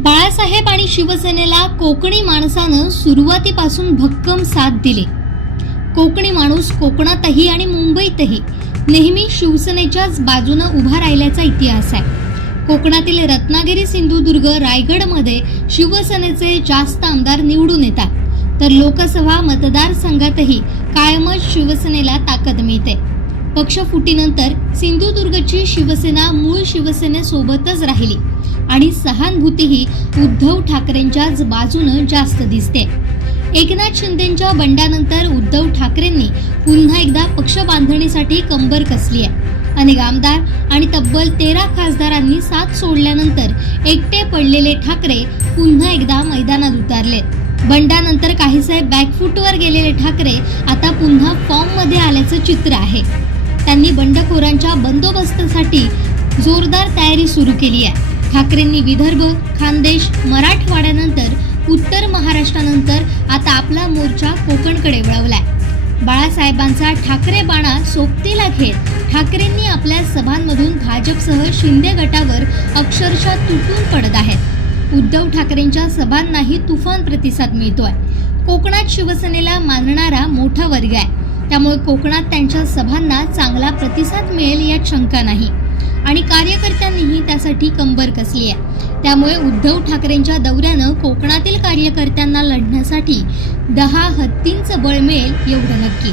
बाळासाहेब आणि शिवसेनेला कोकणी माणसानं सुरुवातीपासून भक्कम साथ दिली. कोकणी माणूस कोकणातही आणि मुंबईतही नेहमी शिवसेनेच्याच बाजूनं उभा राहिल्याचा इतिहास आहे. कोकणातील रत्नागिरी सिंधुदुर्ग रायगडमध्ये शिवसेनेचे जास्त आमदार निवडून येतात. तर लोकसभा मतदारसंघातही कायमच शिवसेनेला ताकद मिळते. पक्षफुटीनंतर सिंधुदुर्गची शिवसेना मूळ शिवसेनेसोबतच राहिली. आणि सहानुभूतीही उद्धव ठाकरेंच्याच बाजूनं जास्त दिसते. एकनाथ शिंदेच्या बंडानंतर उद्धव ठाकरेंनी पुन्हा एकदा पक्ष बांधणीसाठी कंबर कसली आहे. अनेक आमदार आणि तब्बल तेरा खासदारांनी साथ सोडल्यानंतर एकटे पडलेले ठाकरे पुन्हा एकदा मैदानात उतारले. बंडानंतर काहीसे बॅकफूटवर गेलेले ठाकरे आता पुन्हा फॉर्ममध्ये आल्याचं चित्र आहे. त्यांनी बंडखोरांच्या बंदोबस्तासाठी जोरदार तयारी सुरू केली आहे. ठाकरेंनी विदर्भ खानदेश मराठवाड्यानंतर उत्तर महाराष्ट्रानंतर आता आपला मोर्चा कोकणकडे वळवलाय. बाळासाहेबांचा ठाकरे बाणा सोबतीला घेत ठाकरेंनी आपल्या सभांमधून भाजपसह शिंदे गटावर अक्षरशः तुटून पडत आहेत. उद्धव ठाकरेंच्या सभांनाही तुफान प्रतिसाद मिळतोय. कोकणात शिवसेनेला मानणारा मोठा वर्ग आहे. त्यामुळे कोकणात त्यांच्या सभांना चांगला प्रतिसाद मिळेल यात शंका नाही. आणि कार्यकर्त्यांनीही त्यासाठी कंबर कसली आहे. त्यामुळे उद्धव ठाकरेंच्या दौऱ्यानं कोकणातील कार्यकर्त्यांना लढण्यासाठी दहा हत्तींचं बळ मिळेल एवढं नक्की.